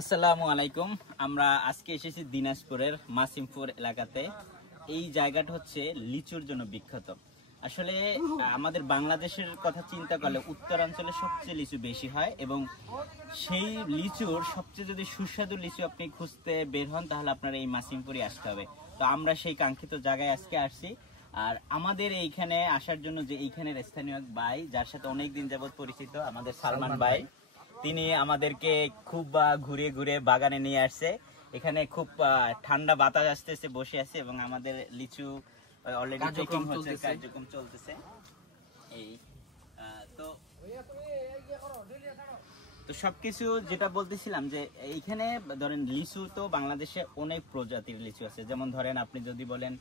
আসসালামু আলাইকুম। আমরা আজকে এসেছি দিনাজপুরের মাসিমপুর এলাকাতে। এই জায়গাটা হচ্ছে লিচুর জন্য বিখ্যাত। আসলে আমাদের বাংলাদেশের কথা চিন্তা করলে উত্তরাঞ্চলে সবচেয়ে লিচু বেশি হয় এবং সেই লিচুর সবচেয়ে যদি সুস্বাদু লিচু আপনি খুঁজতে বের হন তাহলে আপনার এই মাসিমপুরে আসতে হবে। তো আমরা সেই কাঙ্ক্ষিত জায়গায় আজকে আসছি। আর আমাদের এইখানে আসার জন্য যে এইখানের স্থানীয় ভাই যার সাথে অনেকদিন যাবত পরিচিত, আমাদের সালমান ভাই, তিনি আমাদেরকে খুব ঘুরে ঘুরে বাগানে নিয়ে আসছে। এখানে খুব ঠান্ডা বাতাস আসতেছে, বসে আছে এবং আমাদের লিচু অলরেডি চেকিং হচ্ছে, কার্যক্রম চলতেছে। এই তো সবকিছু যেটা বলতেছিলাম যে এইখানে ধরেন লিচু তো বাংলাদেশে অনেক প্রজাতির লিচু আছে। যেমন ধরেন আপনি যদি বলেন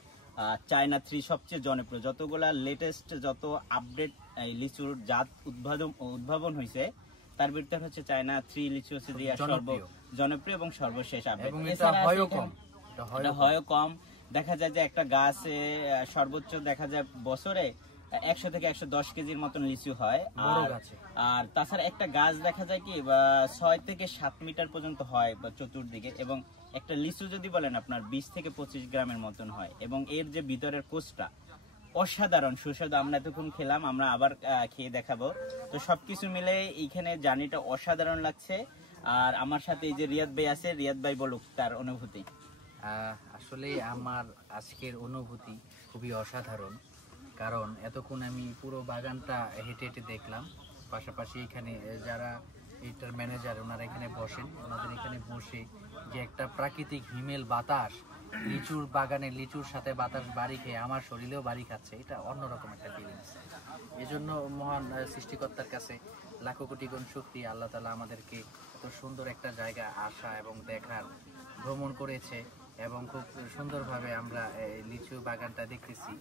চায়না 3 সবচেয়ে জনপ্রিয়, যতগুলা লেটেস্ট যত আপডেট লিচুর জাত উদ্ভাবন হয়েছে তার ভিতর হচ্ছে চায়না 3 লিচু হচ্ছে জনপ্রিয় এবং সর্বশেষ আপডেট। এটা হয় কম, দেখা যায় যে একটা গাছে সর্বোচ্চ দেখা যায় বছরে 100 থেকে 110 কেজির মতন লিচু হয়। আর তাছাড়া একটা গাছ দেখা যায় কি 6 থেকে 7 মিটার পর্যন্ত হয় চতুর্দিকে, এবং একটা লিচু যদি বলেন আপনার 20 থেকে 25 গ্রামের মতন হয়। এবং এর যে ভিতরের কোষটা অসাধারণ সুস্বাদু। আমরা এতক্ষণ খেলাম, আমরা আবার খেয়ে দেখাবো। তো সবকিছু মিলে এইখানে জার্নিটা অসাধারণ লাগছে। আর আমার সাথে এই যে রিয়াদ ভাই আছে, রিয়াদ ভাই বলুক তার অনুভূতি। আসলে আমার আজকের অনুভূতি খুবই অসাধারণ, কারণ এতক্ষণ আমি পুরো বাগানটা হেঁটে হেঁটে দেখলাম। পাশাপাশি এখানে যারা এইটার ম্যানেজার ওনারা এখানে বসেন, ওনাদের এখানে বসে যে একটা প্রাকৃতিক হিমেল বাতাস, লিচুর বাগানে লিচুর সাথে বাতাস বাড়ি খেয়ে আমার শরীরেও বাড়ি খাচ্ছে, এটা অন্যরকম একটা ফিলিংস। এজন্য মহান সৃষ্টিকর্তার কাছে লাখো কোটি গুণ শুকরিয়া, আল্লাহ তাআলা আমাদেরকে এত সুন্দর একটা জায়গা আসা এবং দেখার ভ্রমণ করেছে এবং খুব সুন্দরভাবে আমরা লিচু বাগানটা দেখতেছি।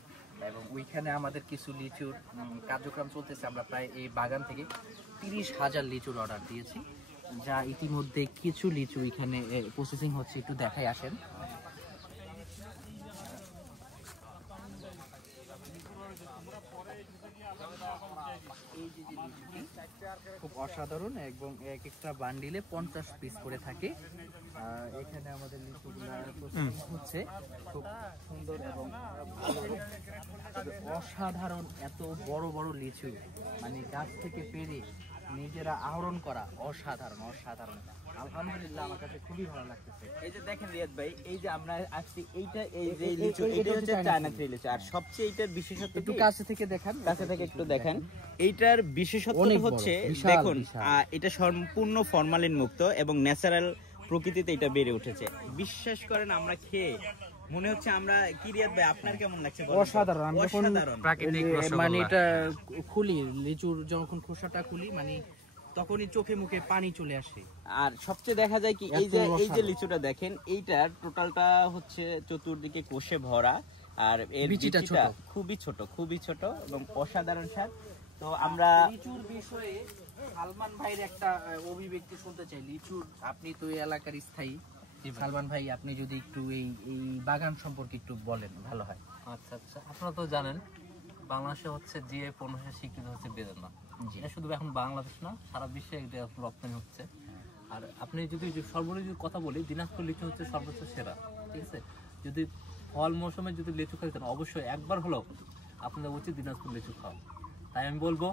এবং ওইখানে আমাদের কিছু লিচুর কার্যক্রম চলতেছে। আমরা প্রায় এই বাগান থেকে 30,000 লিচুর অর্ডার দিয়েছি, যা ইতিমধ্যে কিছু লিচু এখানে প্রসেসিং হচ্ছে। একটু দেখাই আসেন। খুব অসাধারণ এবং এক একটা বান্ডিলে 50 পিস করে থাকে। এখানে আমাদের লিচুগুলো প্রসেসিং হচ্ছে খুব সুন্দর এবং অসাধারণ। এত বড় বড় লিচু মানে গাছ থেকে পেরে নিজেরা আহরণ করা, অসাধারণ অসাধারণ। আলহামদুলিল্লাহ, আমার কাছে খুবই ভালো লাগতেছে। এই যে দেখেন রিয়াদ ভাই, এই যে আমরা আসছি এইটা, এই যে লিচু এটা হচ্ছে চায়না 3 লিচু। আর সবচেয়ে এইটার বিশেষত্ব একটু কাছে থেকে দেখান, কাছে থেকে একটু দেখেন। এইটার বিশেষত্ব হচ্ছে দেখুন এটা সম্পূর্ণ ফরমালিন মুক্ত এবং ন্যাচারাল প্রকৃতিতে এটা বেড়ে উঠেছে। বিশ্বাস করেন আমরা খেয়ে মনে হচ্ছে আমরা কি, রিয়াদ ভাই আপনার কেমন লাগছে? অসাধারণ প্রাকৃতিক। মানে এটা খুলি লিচুর যখন খোসাটা খুলি মানে তখনই চোখে মুখে পানি চলে আসে। আর সবচেয়ে দেখা যায় কি এই যে লিচুটা দেখেন, এইটার টোটালটা হচ্ছে চতুর্দিকে কোষে ভরা আর এর বিচিটা খুবই ছোট এবং অসাধারণ স্বাদ। তো আমরা লিচুর বিষয়ে সালমান ভাইয়ের একটা অভিব্যক্তি শুনতে চাই। লিচুর, আপনি তো এই এলাকার স্থায়ী, সালমান ভাই আপনি যদি একটু এই বাগান সম্পর্কে একটু বলেন ভালো হয়। আচ্ছা, আপনারা তো জানেন বাংলাদেশে হচ্ছে জিআই পণ্য স্বীকৃত হচ্ছে বেদানা। এটা শুধু এখন বাংলাদেশ না, সারা বিশ্বে এটা রপ্তানি হচ্ছে। আর আপনি যদি সর্বনিম্ন কথা বলি, দিনাজপুর লিচু হচ্ছে সর্বোচ্চ সেরা, ঠিক আছে? যদি ফল মৌসুমে যদি লিচু খাইতেন অবশ্যই একবার হলেও আপনাদের উচিত দিনাজপুর লিচু খাওয়া। তাই আমি বলবো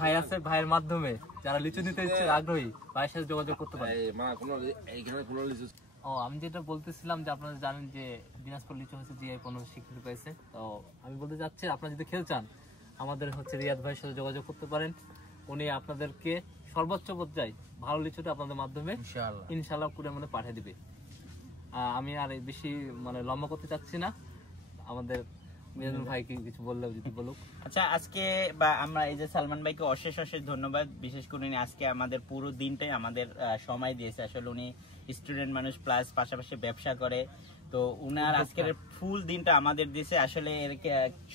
ভাই আছে, ভাইয়ের মাধ্যমে যারা লিচু নিতে ইচ্ছে আগ্রহী ভাইয়ের সাথে যোগাযোগ করতে পারে। আমি যেটা বলতেছিলাম যে আপনারা জানেন যে দিনাজপুর লিচু হচ্ছে জিআই পণ্য স্বীকৃতি পেয়েছে। তো আমি বলতে চাচ্ছি আপনারা যদি খেতে চান আমাদের হচ্ছে রিয়াদ ভাইয়ের সাথে যোগাযোগ করতে পারেন। উনি আপনাদেরকে সর্বোচ্চ পর্যায়ে ভালো লিচুটা আপনাদের মাধ্যমে ইনশাআল্লাহ কুরিয়ার মধ্যে পাঠিয়ে দিবে। আমি আর বেশি মানে লম্বা করতে চাচ্ছি না। আমাদের মিজানুর ভাই কি কিছু বললেও যদি বলুক। আচ্ছা, আজকে আমরা এই যে সালমান ভাইকে অশেষ ধন্যবাদ। বিশেষ করে উনি আজকে আমাদের পুরো দিনটাই আমাদের সময় দিয়েছে। আসলে উনি স্টুডেন্ট মানুষ প্লাস পাশাপাশি ব্যবসা করে, তো উনার আজকের ফুল দিনটা আমাদের দিয়েছে। আসলে এর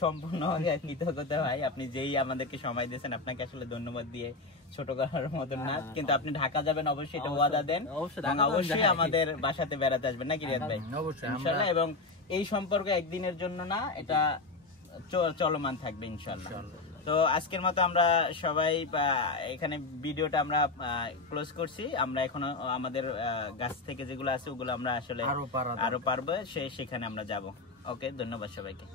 সম্পূর্ণ কৃতজ্ঞতা ভাই, আপনি যেই আমাদেরকে সময় দিয়েছেন আপনাকে আসলে ধন্যবাদ দিয়ে ছোট করার মতন না। কিন্তু আপনি ঢাকা যাবেন অবশ্যই, এটা ওয়াদা দেন। অবশ্যই আমাদের বাসাতে বেড়াতে আসবেন নাকি রিয়াদ ভাই? ইনশাআল্লাহ। এবং এই সম্পর্ক একদিনের জন্য না, এটা চলমান থাকবে ইনশাআল্লাহ। তো আজকের মতো আমরা সবাই এখানে ভিডিওটা আমরা ক্লোজ করছি। আমরা এখনো আমাদের গাছ থেকে যেগুলো আছে ওগুলো আমরা আসলে আরো পারবো সেখানে আমরা যাব। ওকে, ধন্যবাদ সবাইকে।